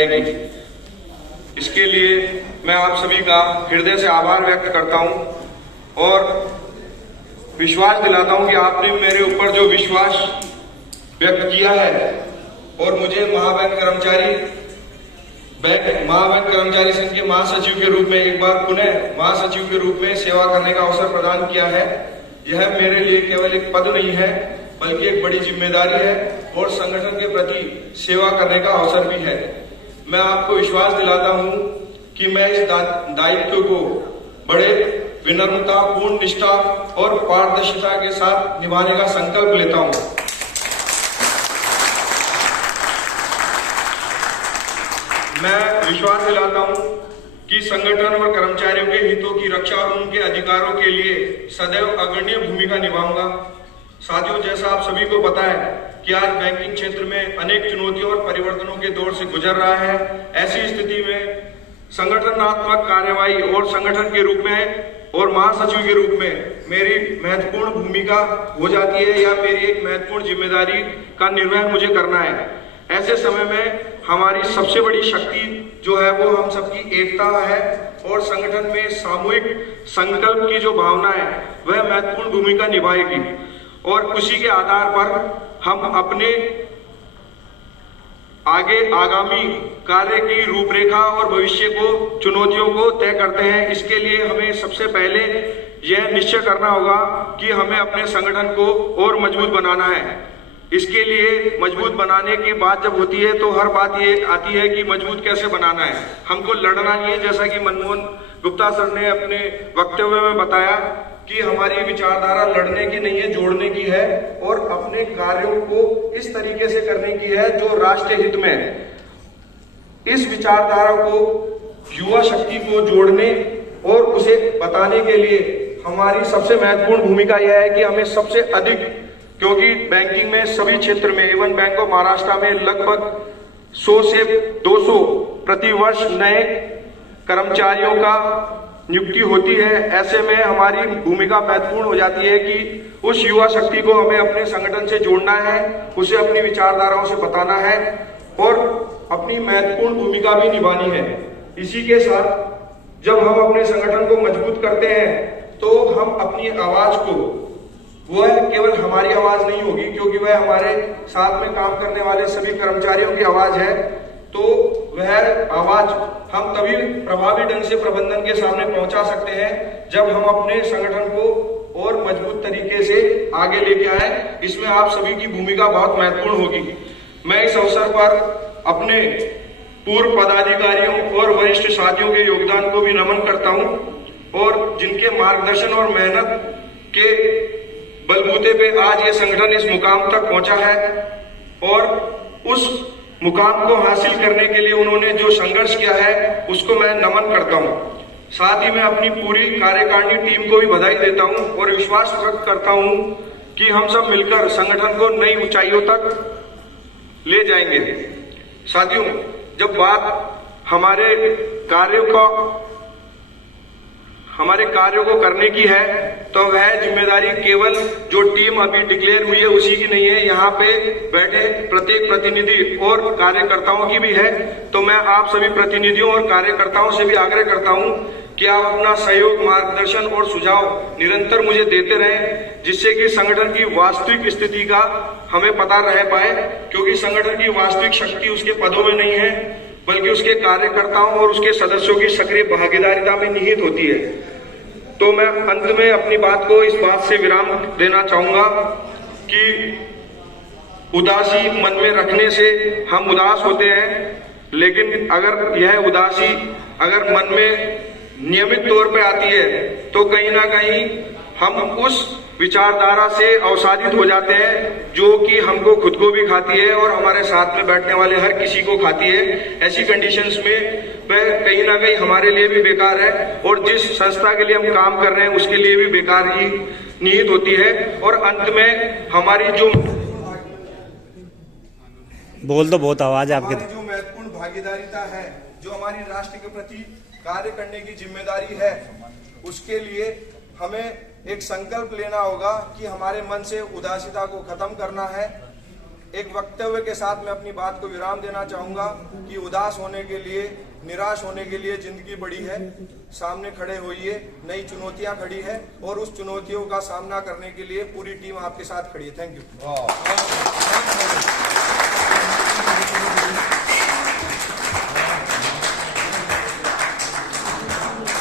जाएगी। इसके लिए मैं आप सभी का हृदय से आभार व्यक्त करता हूं और विश्वास दिलाता हूं कि आपने मेरे ऊपर जो विश्वास व्यक्त किया है और मुझे महाबैंक कर्मचारी संघ के महासचिव के रूप में एक बार पुनः महासचिव के रूप में सेवा करने का अवसर प्रदान किया है। यह मेरे लिए केवल एक पद नहीं है बल्कि एक बड़ी जिम्मेदारी है और संगठन के प्रति सेवा करने का अवसर भी है। मैं आपको विश्वास दिलाता हूं कि मैं इस दायित्व को बड़े विनम्रता, पूर्ण निष्ठा और पारदर्शिता के साथ निभाने का संकल्प लेता हूं। मैं विश्वास दिलाता हूं कि संगठन और कर्मचारियों के हितों की रक्षा और उनके अधिकारों के लिए सदैव अग्रणी भूमिका निभाऊंगा। साथियों, जैसा आप सभी को पता है कि आज बैंकिंग क्षेत्र में अनेक चुनौतियों और परिवर्तनों के दौर से गुजर रहा है। ऐसी स्थिति में संगठनात्मक कार्यवाही और संगठन के रूप में और महासचिव के रूप में मेरी महत्वपूर्ण भूमिका हो जाती है या मेरी एक महत्वपूर्ण जिम्मेदारी का निर्वहन मुझे करना है। ऐसे समय में हमारी सबसे बड़ी शक्ति जो है वो हम सबकी एकता है और संगठन में सामूहिक संकल्प की जो भावना है वह महत्वपूर्ण भूमिका निभाएगी और उसी के आधार पर हम अपने आगामी कार्य की रूपरेखा और भविष्य को चुनौतियों को तय करते हैं। इसके लिए हमें सबसे पहले यह निश्चय करना होगा कि हमें अपने संगठन को और मजबूत बनाना है। इसके लिए मजबूत बनाने की बात जब होती है तो हर बात ये आती है कि मजबूत कैसे बनाना है। हमको लड़ना नहीं है, जैसा कि मनमोहन गुप्ता सर ने अपने वक्तव्य में बताया कि हमारी विचारधारा लड़ने की नहीं है, जोड़ने की है और अपने कार्यों को इस तरीके से करने की है जो राष्ट्र हित में है। इस विचारधारा को, युवा शक्ति को जोड़ने और उसे बताने के लिए हमारी सबसे महत्वपूर्ण भूमिका यह है कि हमें सबसे अधिक, क्योंकि बैंकिंग में सभी क्षेत्र में एवं बैंक ऑफ महाराष्ट्र में लगभग 100 से 200 प्रतिवर्ष नए कर्मचारियों का नियुक्ति होती है। ऐसे में हमारी भूमिका महत्वपूर्ण हो जाती है कि उस युवा शक्ति को हमें अपने संगठन से जोड़ना है, उसे अपनी विचारधाराओं से बताना है और अपनी महत्वपूर्ण भूमिका भी निभानी है। इसी के साथ जब हम अपने संगठन को मजबूत करते हैं तो हम अपनी आवाज को, वह केवल हमारी आवाज नहीं होगी क्योंकि वह हमारे साथ में काम करने वाले सभी कर्मचारियों की आवाज है, तो वह आवाज हम तभी प्रभावी ढंग से प्रबंधन के सामने पहुंचा सकते हैं जब हम अपने संगठन को और मजबूत तरीके से आगे लेके आए। इसमें आप सभी की भूमिका बहुत महत्वपूर्ण होगी। मैं इस अवसर पर अपने पूर्व पदाधिकारियों और वरिष्ठ साथियों के योगदान को भी नमन करता हूं और जिनके मार्गदर्शन और मेहनत के बलबूते पे आज ये संगठन इस मुकाम तक पहुंचा है और उस मुकाम को हासिल करने के लिए उन्होंने जो संघर्ष किया है उसको मैं नमन करता हूं। साथ ही मैं अपनी पूरी कार्यकारिणी टीम को भी बधाई देता हूं और विश्वास व्यक्त करता हूं कि हम सब मिलकर संगठन को नई ऊंचाइयों तक ले जाएंगे। साथियों, जब बात हमारे कार्यों को करने की है तो वह जिम्मेदारी केवल जो टीम अभी डिक्लेयर हुई है उसी की नहीं है, यहाँ पे बैठे प्रत्येक प्रतिनिधि और कार्यकर्ताओं की भी है। तो मैं आप सभी प्रतिनिधियों और कार्यकर्ताओं से भी आग्रह करता हूँ कि आप अपना सहयोग, मार्गदर्शन और सुझाव निरंतर मुझे देते रहें, जिससे कि संगठन की वास्तविक स्थिति का हमें पता रह पाए, क्योंकि संगठन की वास्तविक शक्ति उसके पदों में नहीं है बल्कि उसके कार्यकर्ताओं और उसके सदस्यों की सक्रिय भागीदारिता में निहित होती है। तो मैं अंत में अपनी बात को इस बात से विराम देना चाहूंगा कि उदासी मन में रखने से हम उदास होते हैं, लेकिन अगर यह उदासी अगर मन में नियमित तौर पे आती है तो कहीं ना कहीं हम उस विचारधारा से अवसादित हो जाते हैं जो कि हमको खुद को भी खाती है और हमारे साथ में बैठने वाले हर किसी को खाती है। ऐसी कंडीशंस में वह कहीं ना कहीं हमारे लिए भी बेकार है और जिस संस्था के लिए हम काम कर रहे हैं उसके लिए भी बेकार ही निहित होती है। और अंत में हमारी जो बोल तो बहुत आवाज आपके, जो महत्वपूर्ण भागीदारिता है, जो हमारी राष्ट्र के प्रति कार्य करने की जिम्मेदारी है, उसके लिए हमें एक संकल्प लेना होगा कि हमारे मन से उदासीता को खत्म करना है एक वक्तव्य के साथ मैं अपनी बात को विराम देना चाहूंगा कि उदास होने के लिए, निराश होने के लिए जिंदगी बड़ी है। सामने खड़े होइए, नई चुनौतियां खड़ी है और उस चुनौतियों का सामना करने के लिए पूरी टीम आपके साथ खड़ी है। Thank you.